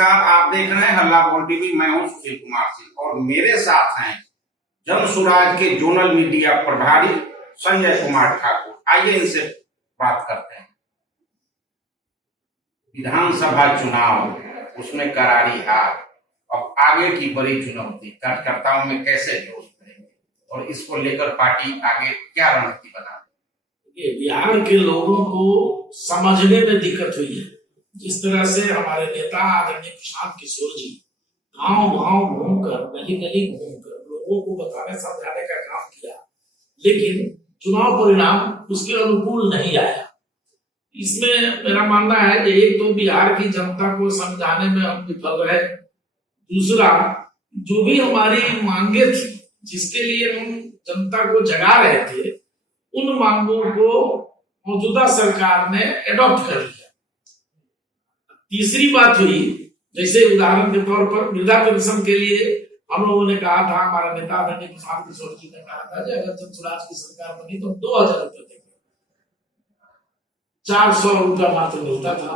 नमस्कार, आप देख रहे हैं हल्ला बोल टीवी। मैं हूं सुशील कुमार सिंह और मेरे साथ हैं जन सुराज के जोनल मीडिया प्रभारी संजय कुमार ठाकुर। आइए इनसे बात करते हैं। विधानसभा चुनाव, उसमें करारी हार और आगे की बड़ी चुनौती, कार्यकर्ताओं में कैसे जोश बढ़ेंगे और इसको लेकर पार्टी आगे क्या रणनीति बना रही है? बिहार के लोगों को समझने में दिक्कत हुई है। जिस तरह से हमारे नेता आदरणीय प्रशांत किशोर जी गांव-गांव घूमकर, गली-गली घूमकर लोगों को बताने समझाने का काम किया, लेकिन चुनाव परिणाम उसके अनुकूल नहीं आया। इसमें मेरा मानना है कि एक तो बिहार की जनता को समझाने में हम विफल रहे, दूसरा जो भी हमारी मांगे थी जिसके लिए हम जनता को जगा रहे थे, उन मांगों को मौजूदा सरकार ने एडॉप्ट कर लिया। तीसरी बात हुई, जैसे उदाहरण के तौर पर वृद्धा पेंशन के लिए हम लोगों ने कहा था, हमारा नेता आदरणीय प्रशांत किशोर जी ने कहा था कि अगर जन सुराज की सरकार बनी तो 2000 रुपए देंगे। 400 रुपया मात्र मिलता था,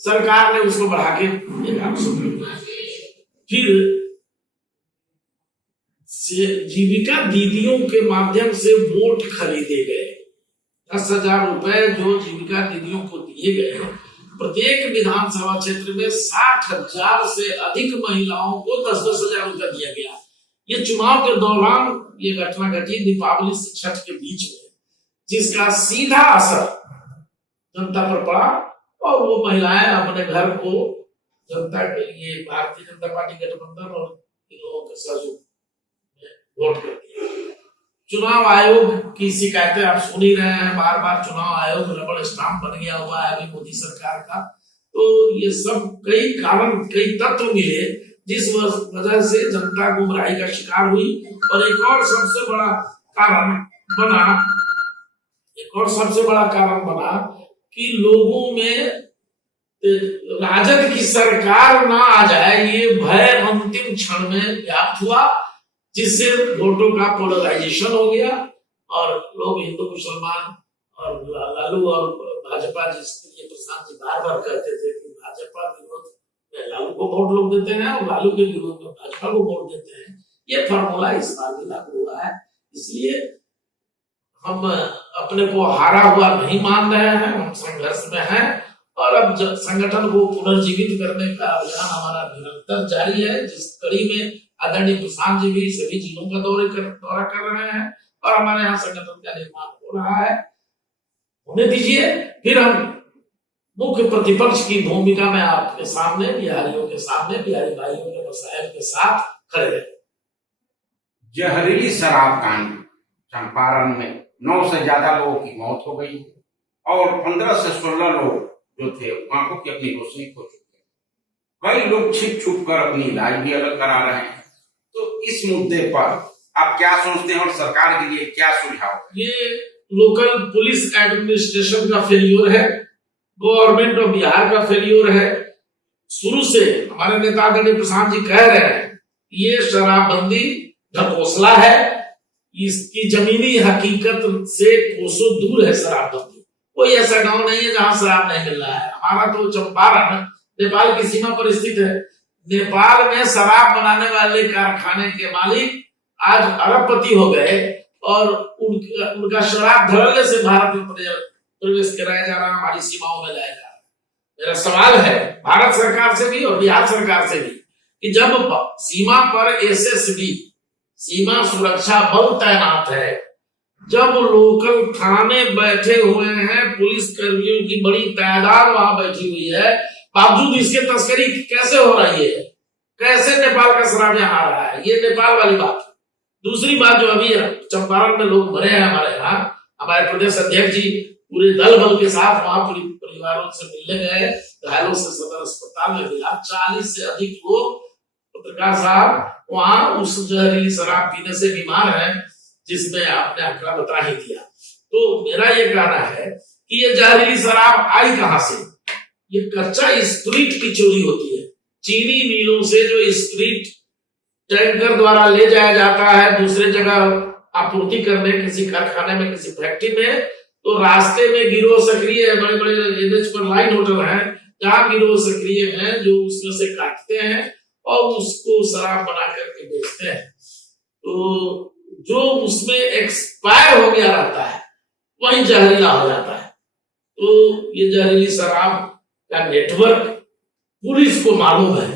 सरकार ने उसको बढ़ा के 800 रुपया। फिर जीविका दीदियों के माध्यम से वोट खरीदे गए। 10,000 रुपए जो जीविका दीदियों को दिए गए, प्रत्येक विधानसभा क्षेत्र में 60,000 से अधिक महिलाओं को 10,000 रुपया दिया गया। ये चुनाव के दौरान ये घटना घटी दीपावली से छठ के बीच में, जिसका सीधा असर जनता पर पड़ा और वो महिलाएं अपने घर को जनता के लिए भारतीय जनता पार्टी गठबंधन और इन लोगों के सहयोग वोट कर दिया। चुनाव आयोग की शिकायतें आप सुन ही रहे हैं, बार बार चुनाव आयोग रबड़ स्टाम्प बन गया हुआ है अभी मोदी सरकार का। तो ये सब कई कारण, कई तत्व मिले जिस वजह से जनता गुमराही का शिकार हुई। और एक और सबसे बड़ा कारण बना कि लोगों में राजद की सरकार ना आ जाए, ये भय अंतिम क्षण में व्याप्त हुआ, जिससे वोटों का पोलराइजेशन हो गया और लोग हिंदू मुसलमान और लालू और भाजपा, जिसके लिए प्रशांत जी बार बार कहते थे कि भाजपा विरोध में लालू को वोट लोग देते हैं और लालू के विरोध में भाजपा को वोट देते हैं, ये फॉर्मूला इस बार भी लागू हुआ है। इसलिए हम अपने को हारा हुआ नहीं मान रहे हैं, हम संघर्ष में हैं और अब संगठन को पुनर्जीवित करने का अभियान हमारा निरंतर जारी है, जिस कड़ी में आदरणीय प्रशांत जी भी सभी जिलों का दौरा कर रहे हैं और हमारे यहाँ संगठन का निर्माण हो रहा है। होने दीजिए, फिर हम मुख्य प्रतिपक्ष की भूमिका में आपके सामने, बिहारियों के सामने, बिहारी भाइयों के मसाइल के साथ खड़े हैं। जहरीली शराब कांड चंपारण में 9 से ज्यादा लोगों की मौत हो गई और 15 से 16 लोग जो थे आंखों की अपनी रोशनी खो चुके हैं। कई लोग छिप छुप कर अपनी इलाज भी अलग करा रहे हैं। तो इस मुद्दे पर आप क्या सोचते हैं और सरकार के लिए क्या सुझाव है? ये लोकल पुलिस एडमिनिस्ट्रेशन का फेल्योर है, गवर्नमेंट ऑफ बिहार का फेल्योर है। शुरू से हमारे नेता आदरणीय प्रशांत जी कह रहे हैं ये शराबबंदी ढकोसला है, इसकी जमीनी हकीकत से कोसों दूर है शराबबंदी। कोई ऐसा गांव नहीं है जहां शराब नहीं मिल रहा है। हमारा तो चंपारण नेपाल की सीमा पर स्थित है। नेपाल में शराब बनाने वाले कारखाने के मालिक आज अरबपति हो गए और उनका शराब धड़ल्ले से भारत में प्रवेश कराया जा रहा है, हमारी सीमाओं में लाया जा रहा है। मेरा सवाल है भारत सरकार से भी और बिहार सरकार से भी कि जब सीमा पर एसएसबी, सीमा सुरक्षा बल तैनात है, जब लोकल थाने बैठे हुए हैं, पुलिस कर्मियों की बड़ी तादाद वहां बैठी हुई है, बावजूद इसके तस्करी कैसे हो रही है? कैसे नेपाल का शराब यहाँ आ रहा है? ये नेपाल वाली बात। दूसरी बात, जो अभी चंपारण में लोग मरे हैं हमारे यहाँ, हमारे प्रदेश अध्यक्ष जी पूरे दल बल के साथ वहां परिवारों से मिलने गए, घायलों से सदर अस्पताल में मिला। 40 से अधिक लोग, पत्रकार साहब, वहां उस जहरीली शराब पीने से बीमार हैं, जिसमें आपने आंकड़ा बता ही दिया। तो मेरा ये कहना है कि ये जहरीली शराब आई कहां से? ये कच्चा स्प्रिट की चोरी होती है। चीनी मिलों से जो स्प्रिट टैंकर द्वारा ले जाया जाता है दूसरे जगह आपूर्ति करने, किसी कारखाने में, किसी फैक्ट्री में, तो रास्ते में गिरोह सक्रिय है, बड़े बड़े एनएच पर लाइन होटल हैं, जहां गिरोह सक्रिय हैं जो उसमें से काटते हैं और उसको शराब बना करके बेचते हैं। तो जो उसमें एक्सपायर हो गया रहता है वही जहरीला हो जाता है। तो ये जहरीली शराब का नेटवर्क पुलिस को मालूम है,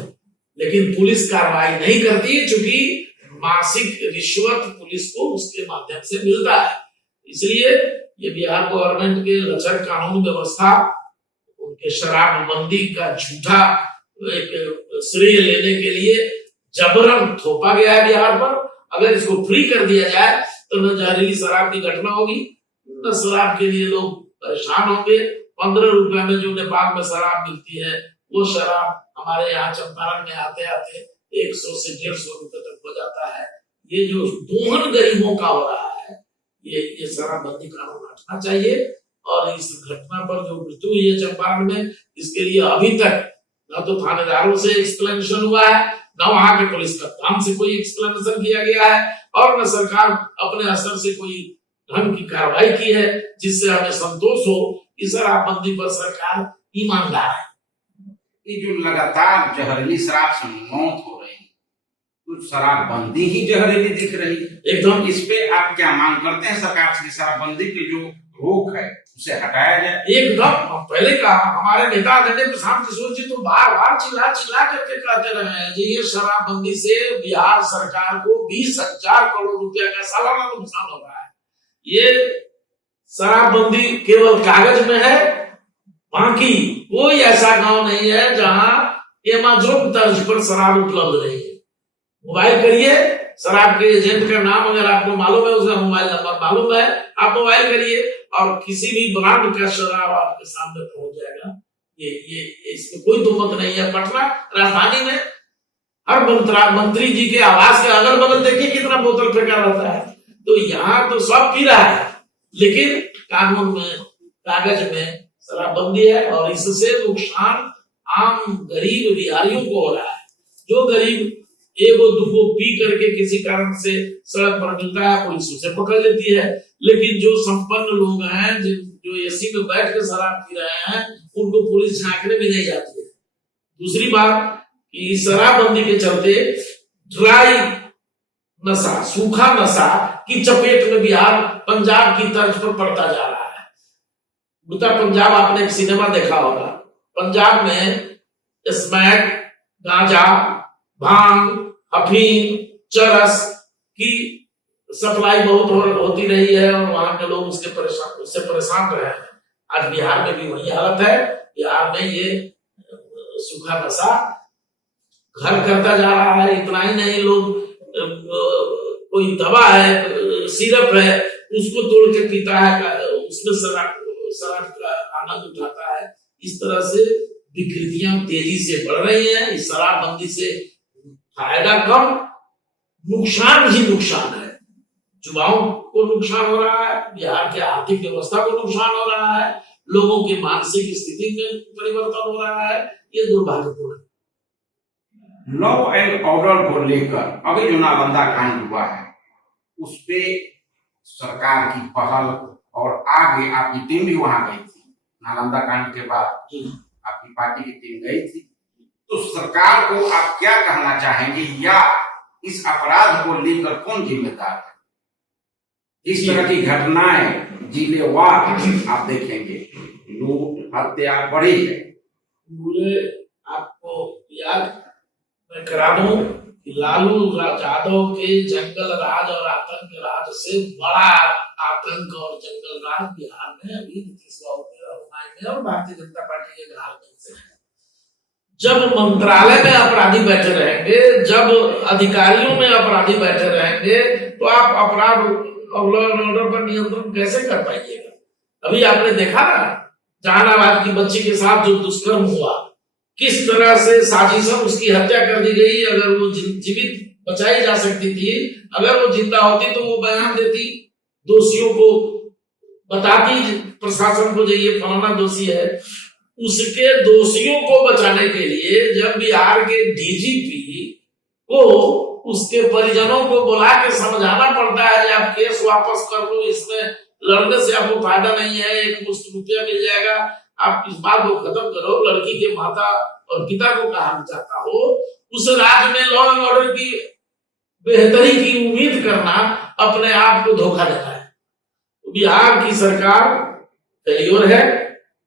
लेकिन पुलिस कार्रवाई नहीं करती क्योंकि मासिक रिश्वत पुलिस को उसके माध्यम से मिलता है। इसलिए ये बिहार गवर्नमेंट के लचर कानून व्यवस्था, उनके शराबबंदी का झूठा एक श्रेय लेने के लिए जबरन थोपा गया है बिहार पर। अगर इसको फ्री कर दिया जाए तो न जहरीली शराब की घटना होगी, न शराब के लिए लोग परेशान होंगे। 15 रुपए में जो नेपाल में शराब मिलती है वो शराब हमारे यहाँ चंपारण में आते आते 100 से 150 रुपए तक हो जाता है। ये जो दोहन गरीबों का हो रहा है, ये शराबबंदी कानून हटना चाहिए। और इस घटना पर जो मृत्यु हुई है चंपारण में, इसके लिए अभी तक न तो थानेदारों से एक्सप्लेनेशन हुआ है, न वहां के पुलिस कप्तान से कोई एक्सप्लेनेशन किया गया है, और न सरकार अपने स्तर से कोई ढंग की कार्रवाई की है जिससे हमें संतोष हो कि शराबबंदी पर सरकार ईमानदार है। ये जो लगातार जहरीली शराब से मौत हो रही है, तो शराबबंदी ही जहरीली दिख रही है एकदम। इस पे आप क्या मांग करते हैं सरकार से? शराबबंदी की जो रोक है उसे हटाया जाए। एकदम पहले कहा हमारे नेता आदरणीय प्रशांत किशोर जी तो बार बार चिल्ला चिल्ला करके कहते रहे हैं कि ये शराबबंदी से बिहार सरकार को 20,000 करोड़ रुपया का सालाना नुकसान हो रहा है। ये शराबबंदी केवल कागज में है, बाकी कोई ऐसा गांव नहीं है जहां एमेजॉन तर्ज पर शराब उपलब्ध नहीं है। मोबाइल करिए, शराब के एजेंट का नाम अगर आपको मालूम है, उसका मोबाइल नंबर मालूम है, आप मोबाइल करिए और किसी भी ब्रांड का शराब आपके सामने पहुंच जाएगा। ये इसमें कोई तुमत नहीं है। पटना राजधानी में हर मंत्री जी के आवास के अगल बगल देखिए कितना बोतल फेंका रहता है। तो यहाँ तो सब पी रहा है, लेकिन कानून में कागज में शराबबंदी है और इससे नुकसान आम गरीब बिहारियों को हो रहा है। जो गरीब एगो दुगो पी करके किसी कारण से सड़क पर मिलता है, पुलिस उसे पकड़ लेती है, लेकिन जो संपन्न लोग हैं जो एसी में बैठ के शराब पी रहे हैं उनको पुलिस झांकने भी नहीं जाती है। दूसरी बात कि शराबबंदी के चलते ड्राई नशा, सूखा नशा की चपेट में बिहार पंजाब की तर्ज पर पड़ता जा रहा है। उल्टा पंजाब, आपने एक सिनेमा देखा होगा, पंजाब में स्मैक, गांजा, भांग, अफीम, चरस की सप्लाई बहुत होती रही है और वहां के लोग उससे परेशान रहे हैं। आज बिहार में भी वही हालत है। बिहार में ये सूखा नशा घर करता जा रहा है। इतना ही नहीं, लोग कोई दवा है, सिरप है, उसको तोड़ के पीता है, उसमें शराब का आनंद उठाता है। इस तरह से विकृतियां तेजी से बढ़ रही हैं। इस शराबबंदी से फायदा कम, नुकसान ही नुकसान है। युवाओं को नुकसान हो रहा है, बिहार के आर्थिक व्यवस्था को नुकसान हो रहा है, लोगों की मानसिक स्थिति में परिवर्तन हो रहा है। ये दुर्भाग्यपूर्ण है। लॉ एंड ऑर्डर को लेकर अभी जो नालंदा कांड हुआ है उस पे सरकार की पहल, और आगे आपकी टीम भी वहां गई थी। नालंदा कांड के बाद आपकी पार्टी की टीम गई थी, तो सरकार को आप क्या कहना चाहेंगे, या इस अपराध को लेकर कौन जिम्मेदार है? इस तरह की घटनाएं जिलेवार आप देखेंगे, लूट हत्या बढ़ी है। मुझे आपको याद मैं करा दूं कि लालू यादव के जंगल राज और आतंक राज से बड़ा आतंक और जंगल राज बिहार में अभी नीतीश बाबू के रहनुमाई में और भारतीय जनता पार्टी के घराने से है। जब मंत्रालय में अपराधी बैठे रहेंगे, जब अधिकारियों में अपराधी बैठे रहेंगे, तो आप अपराध और लॉ एंड ऑर्डर पर नियंत्रण कैसे कर पाइएगा? अभी आपने देखा ना, जहानाबाद की बच्ची के साथ जो दुष्कर्म हुआ, किस तरह से साजिशों उसकी हत्या कर दी गई। अगर वो जीवित बचाई जा सकती थी, अगर वो जिंदा होती तो वो बयान देती, दोषियों को बताती प्रशासन को, जो ये फलाना दोषी है। उसके दोषियों को बचाने के लिए जब बिहार के डीजीपी को उसके परिजनों को बुला के समझाना पड़ता है कि आप केस वापस कर लो, इसमें लड़ने से आपको फायदा नहीं है, एक मुश्त रुपया मिल जाएगा, आप इस बात को खत्म करो। लड़की के माता और पिता को कहा जाता हो, उस राज्य में लॉ एंड ऑर्डर की बेहतरी की उम्मीद करना अपने आप को धोखा देना है। बिहार की सरकार फेल्योर है।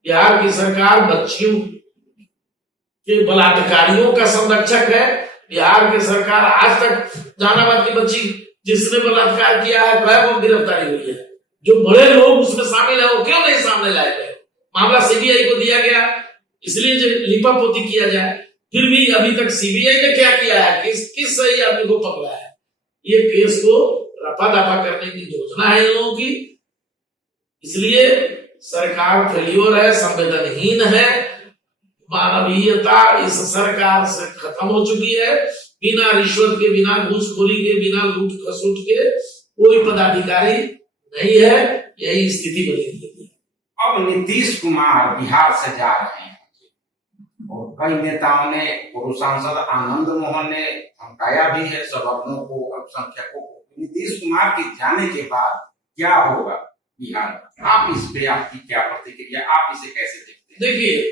बिहार की सरकार बच्चियों के बलात्कारियों का संरक्षक है। बिहार की सरकार आज तक जहानाबाद की बच्ची जिसने बलात्कार किया है वह वो गिरफ्तारी हुई है। जो बड़े लोग उसमें शामिल है वो क्यों नहीं सामने लाए गए? मामला सीबीआई को दिया गया इसलिए जो लिपापोती किया जाए, फिर भी अभी तक सीबीआई ने क्या किया है? किस सही आदमी को पकड़ा है? ये केस को रफा दफा करने की योजना है इन लोगों की। इसलिए सरकार फेल्योर है, संवेदनहीन है। मानवीयता इस सरकार से खत्म हो चुकी है। बिना रिश्वत के, बिना घूसखोरी के, बिना लूट खसोट के कोई पदाधिकारी नहीं है। यही स्थिति बनी हुई है। अब नीतीश कुमार बिहार से जा रहे हैं और कई नेताओं ने, पूर्व सांसद आनंद मोहन ने धमकाया भी है सवर्णों को, अल्पसंख्यकों को। नीतीश कुमार के जाने के बाद क्या होगा बिहार में? आप इस पे आपकी क्या प्रतिक्रिया, आप इसे कैसे देखते हैं? देखिए,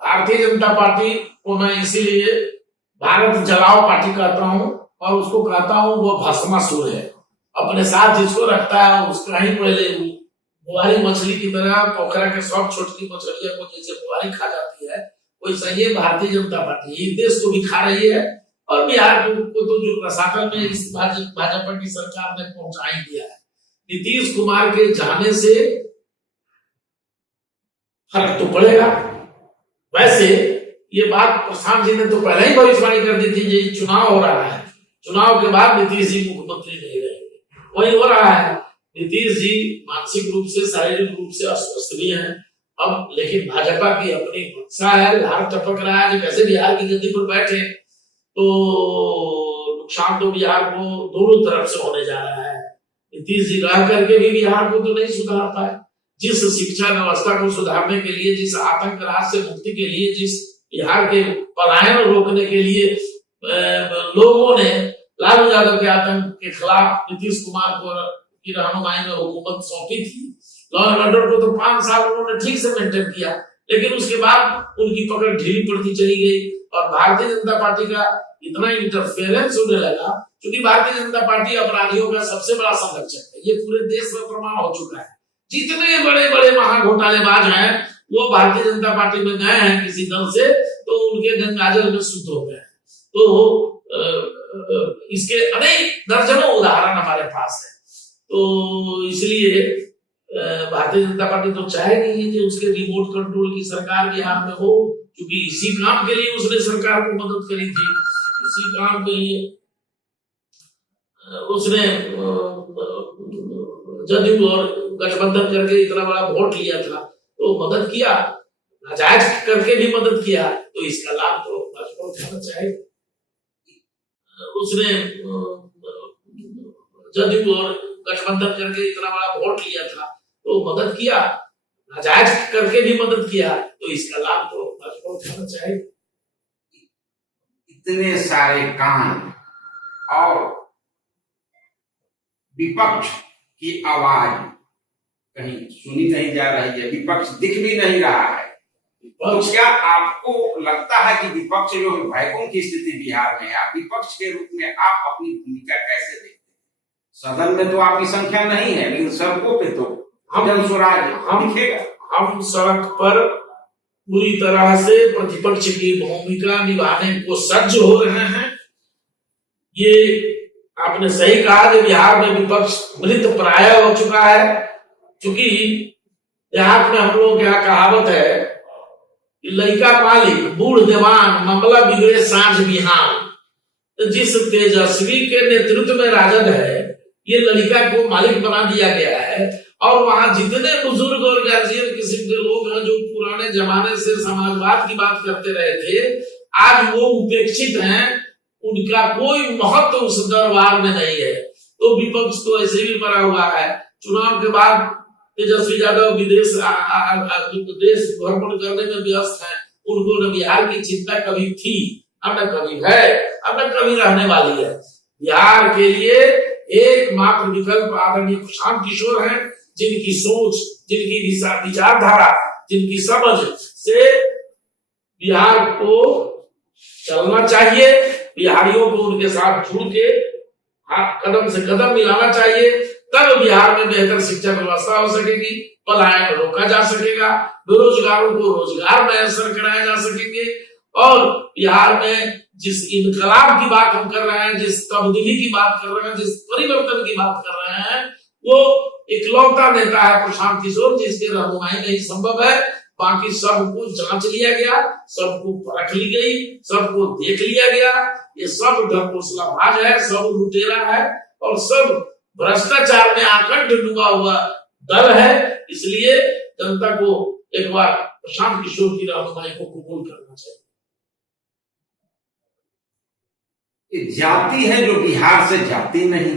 भारतीय जनता पार्टी को मैं इसीलिए भारत जलाओ पार्टी कहता हूं और उसको कहता हूं वो भस्मासुर है। अपने साथ जिसको रखता है उसका ही पहले बुआरी मछली की तरह पोखरा के सब छोटी मछलियों को जैसे बुआरी खा जाती है, वैसा ये भारतीय जनता पार्टी ये देश को भी खा रही है और बिहार को तो जो रसातल में इस भाजपा की सरकार ने पहुंचा ही दिया है। नीतीश कुमार के जाने से फर्क तो पड़ेगा। वैसे ये बात प्रशांत जी ने तो पहले ही भविष्यवाणी कर दी थी, ये चुनाव हो रहा है, चुनाव के बाद नीतीश जी मुख्यमंत्री नहीं रहेंगे। वही हो रहा है। नीतीश जी मानसिक रूप से, शारीरिक रूप से अस्वस्थ भी हैं अब, लेकिन भाजपा की अपनी मंशा है, लार टपक रहा है कि कैसे बिहार की गद्दी पर बैठे, तो नुकसान तो बिहार को दोनों तरफ से होने जा रहा है। नीतीश जी रह करके भी बिहार को तो नहीं सुधार पाए। जिस शिक्षा व्यवस्था को सुधारने के लिए, जिस आतंक राज से मुक्ति के लिए, जिस बिहार के पलायन रोकने के लिए लोगों ने लालू यादव के आतंक के खिलाफ नीतीश कुमार को की रहनुमाई में हुकूमत सौंपी थी, लॉ एंड ऑर्डर को तो 5 साल उन्होंने ठीक से मेंटेन किया, लेकिन उसके बाद उनकी पकड़ ढीली पड़ती चली गई और भारतीय जनता पार्टी का इतना इंटरफेरेंस होने लगा, क्योंकि भारतीय जनता पार्टी अपराधियों का सबसे बड़ा संरक्षक है। ये पूरे देश में प्रमाण हो चुका है। जितने बड़े बड़े महाघोटालेबाज हैं वो भारतीय जनता पार्टी में गए हैं किसी दल से, तो उनके गंगाजल में शुद्ध हो गए। तो इसके अनेक दर्जनों उदाहरण हमारे पास है। तो इसलिए भारतीय जनता पार्टी तो चाहेगी कि उसके रिमोट कंट्रोल की सरकार बिहार में हो, क्योंकि इसी काम के लिए उसने सरकार को मदद करी थी। इसी काम के लिए उसने जदयू और गठबंधन करके इतना बड़ा वोट लिया था, तो मदद किया, नाजायज करके भी मदद किया, तो इसका लाभ तो भाजपा उठाना चाहेगी। उसने जदयू और गठबंधन करके इतना बड़ा वोट लिया था, तो मदद किया, नाजायज करके भी मदद किया, तो इसका लाभ तो भाजपा उठाना चाहेगी। इतने सारे कांड और विपक्ष की आवाज कहीं सुनी नहीं जा रही है, विपक्ष दिख भी नहीं रहा है। तो क्या आपको लगता है कि विपक्ष जो वैकुंठ की स्थिति बिहार में है, विपक्ष के रूप में आप अपनी भूमिका कैसे देखते हैं? सदन में तो आपकी संख्या नहीं है, लेकिन सड़कों पे तो जन स्वराज दिखेगा। हम सड़क पर पूरी तरह से प्रतिपक्ष की भूमिका निभाने को सज्ज हो रहे हैं। ये आपने सही कहा कि बिहार में विपक्ष मृत प्राय हो चुका है, क्योंकि देहात में हम लोग यहाँ कहावत है कि लइका मालिक बूढ़ जवान मामला बिगड़े सांझ बिहान। तो जिस तेजस्वी के नेतृत्व में राजद है, ये लड़का को मालिक बना दिया गया है और वहां जितने बुजुर्ग और गार्जियन किस्म के लोग हैं जो पुराने जमाने से समाजवाद की बात करते रहे थे, आज वो उपेक्षित हैं, उनका कोई महत्व उस दरबार में नहीं है। तो विपक्ष तो ऐसे भी मरा हुआ है। चुनाव के बाद तेजस्वी यादव विदेश देश भ्रमण करने में व्यस्त हैं। उनको न बिहार की चिंता कभी थी, अब न कभी है, अब न कभी रहने वाली है। बिहार के लिए एकमात्र विकल्प आदरणीय प्रशांत किशोर हैं, जिनकी सोच, जिनकी विचारधारा जिनकी समझ से बिहार को चलना चाहिए, बिहारियों को उनके साथ जुड़ के हाथ कदम से कदम मिलाना चाहिए, तब बिहार में बेहतर शिक्षा व्यवस्था हो सकेगी, पलायन रोका जा सकेगा, बेरोजगारों को रोजगार मैसर कराया जा सकेंगे, और बिहार में जिस इनकलाब की बात हम कर रहे हैं, जिस तब्दीली की बात कर रहे हैं, जिस परिवर्तन की बात कर रहे हैं, वो इकलौता नेता है प्रशांत किशोर, जिसके रहनुमाई में ही संभव है। बाकी सबको जांच लिया गया, सबको परख ली गई, सबको देख लिया गया, ये सब ढकोसलाबाज है, सब लुटेरा है और सब भ्रष्टाचार में आकंठ डूबा हुआ दल है। इसलिए जनता को एक बार प्रशांत किशोर की रहनुमाई को कबूल करना चाहिए। जाति है जो बिहार से जाति नहीं,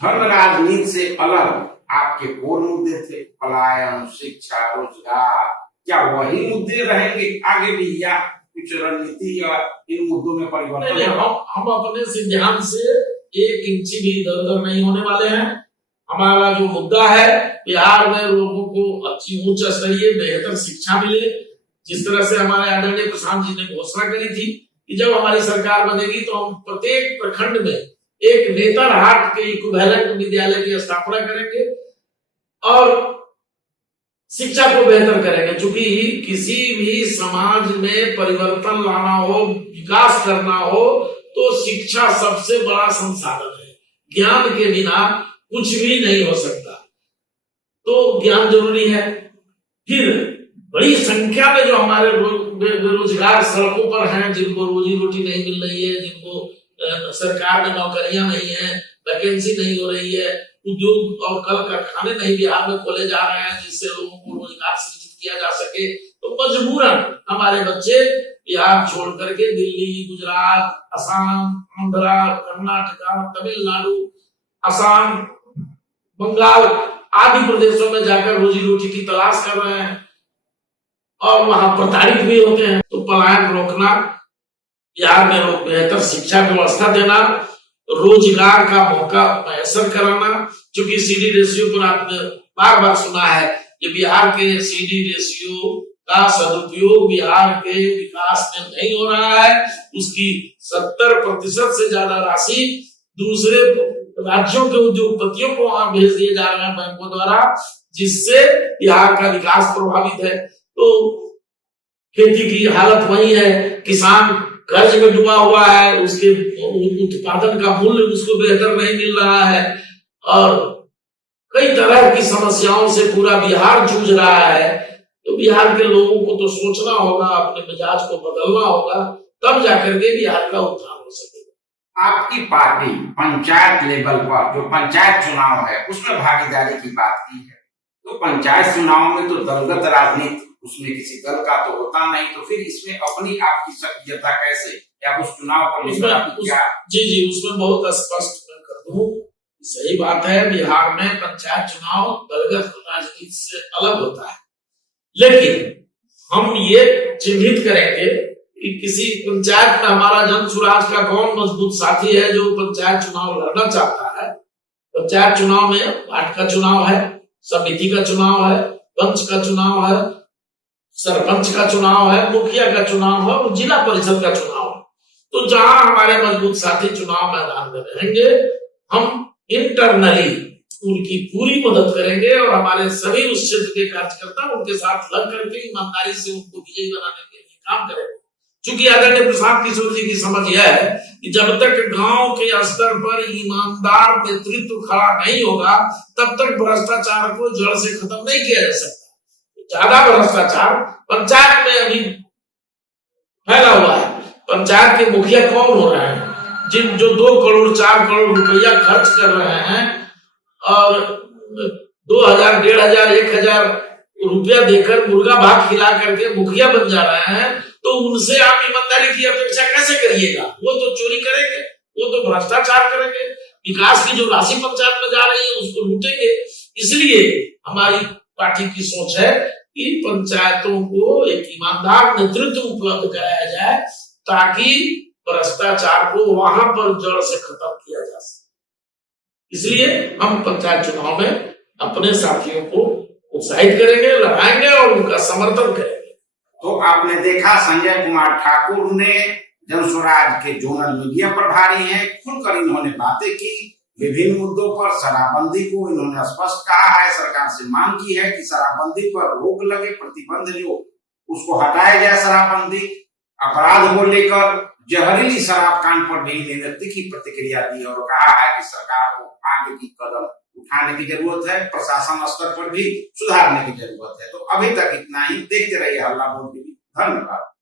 धर्म राजनीति से अलग आपके कोर मुद्दे थे, पलायन, शिक्षा, रोजगार, क्या वही मुद्दे रहेंगे आगे भी, या कुछ रणनीति या इन मुद्दों में परिवर्तन? हम अपने सिद्धांत से एक इंची भी इधर उधर नहीं होने वाले हैं। हमारा जो मुद्दा है, बिहार में लोगों को अच्छी उच्च स्तरीय बेहतर शिक्षा मिले, जिस तरह से हमारे आदरणीय प्रशांत जी ने घोषणा करी थी कि जब हमारी सरकार बनेगी तो हम प्रत्येक प्रखंड में एक नेतरहाट के इक्विवेलेंट विद्यालय की स्थापना करेंगे और शिक्षा को बेहतर करेंगे। क्योंकि किसी भी समाज में परिवर्तन लाना हो, विकास करना हो, तो शिक्षा सबसे बड़ा संसाधन है। ज्ञान के बिना कुछ भी नहीं हो सकता, तो ज्ञान जरूरी है। फिर बड़ी संख्या में जो हमारे बेरोजगार सड़कों पर हैं, जिनको रोजी रोटी नहीं मिल रही है, जिनको सरकार में नौकरियां नहीं है, वैकेंसी नहीं हो रही है, उद्योग और कल कारखाने नहीं बिहार में खोले जा रहे हैं जिससे लोगों को रोजगार सृजित किया जा सके, तो मजबूरन हमारे बच्चे बिहार छोड़ करके दिल्ली, गुजरात, असम, आंध्रा, कर्नाटका, तमिलनाडु, असम, बंगाल आदि प्रदेशों में जाकर रोजी रोटी की तलाश कर रहे हैं और वहां प्रताड़ित भी होते हैं। तो पलायन रोकना, बिहार में बेहतर शिक्षा व्यवस्था देना, रोजगार का मौका मैसर कराना। क्योंकि सीडी रेशियो पर आपने बार बार सुना है कि बिहार के सीडी रेशियो का सदुपयोग बिहार के विकास में नहीं हो रहा है। उसकी 70% से ज्यादा राशि दूसरे राज्यों के उद्योगपतियों को वहां भेज दिए जा रहे हैं बैंकों द्वारा, जिससे बिहार का विकास प्रभावित है। तो खेती की हालत वही है, किसान कर्ज में डूबा हुआ है, उसके उत्पादन का मूल्य उसको बेहतर नहीं मिल रहा है और कई तरह की समस्याओं से पूरा बिहार जूझ रहा है। तो बिहार के लोगों को तो सोचना होगा, अपने मिजाज को बदलना होगा, तब जाकर के बिहार का उत्थान हो सकेगा। आपकी पार्टी पंचायत लेवल पर जो पंचायत चुनाव है उसमें भागीदारी की बात की है, तो पंचायत चुनाव में तो दलगत राजनीति उसमें किसी दल का तो होता नहीं, तो फिर इसमें अपनी आपकी सक्रियता कैसे, या उस चुनाव को जी उसमें बहुत स्पष्ट कर दूं, सही बात है, बिहार में पंचायत चुनाव दलगत राजनीति से अलग होता है, लेकिन हम ये चिन्हित करेंगे कि किसी पंचायत में हमारा जन सुराज का कौन मजबूत साथी है जो पंचायत चुनाव लड़ना चाहता है। पंचायत चुनाव में वार्ड का चुनाव है, समिति का चुनाव है, पंच का चुनाव है, सरपंच का चुनाव है, मुखिया का चुनाव है और जिला परिषद का चुनाव है। तो जहां हमारे मजबूत साथी चुनाव मैदान में रहेंगे, हम इंटरनली उनकी पूरी मदद करेंगे और हमारे सभी उस क्षेत्र के कार्यकर्ता उनके साथ लग करके ईमानदारी से उनको विजयी बनाने के लिए काम करेंगे। चूंकि आदरणीय प्रशांत किशोर जी की समझ यह है कि जब तक गांव के स्तर पर ईमानदार नेतृत्व खड़ा नहीं होगा, तब तक भ्रष्टाचार को जड़ से खत्म नहीं किया जा सकता। ज्यादा भ्रष्टाचार पंचायत में अभी फैला हुआ है। पंचायत के मुखिया कौन हो रहे हैं, जो 2 करोड़ 4 करोड़ रुपया खर्च कर रहे हैं और 2000, 1500, 1000 रुपया देकर मुर्गा भात खिला करके मुखिया बन जा रहे हैं, तो उनसे आप ईमानदारी की अपेक्षा कैसे करिएगा? वो तो चोरी करेंगे, वो तो भ्रष्टाचार करेंगे, विकास की जो राशि पंचायत में जा रही है उसको लूटेंगे। इसलिए हमारी पार्टी की सोच है कि पंचायतों को एक ईमानदार नेतृत्व उपलब्ध कराया जाए ताकि भ्रष्टाचार को वहां पर जड़ से खत्म किया जा सके। इसलिए हम पंचायत चुनाव में अपने साथियों को उत्साहित करेंगे, लगाएंगे और उनका समर्थन करेंगे। तो आपने देखा संजय कुमार ठाकुर ने जनस्वराज के जोनल मीडिया प्रभारी हैं, खुलकर इन्होंने बातें की। विभिन्न मुद्दों पर शराबबंदी को इन्होंने स्पष्ट कहा है, सरकार से मांग की है कि शराबबंदी पर रोक लगे, प्रतिबंध जो उसको हटाया जाए शराबबंदी। अपराध को लेकर जहरीली शराब कांड पर भी इन्होंने तीखी प्रतिक्रिया दी और कहा है कि सरकार को आगे की कदम उठाने की जरूरत है, प्रशासन स्तर पर भी सुधारने की जरूरत है। तो अभी तक इतना ही। देखते रहिए हल्ला बोल टीवी। धन्यवाद।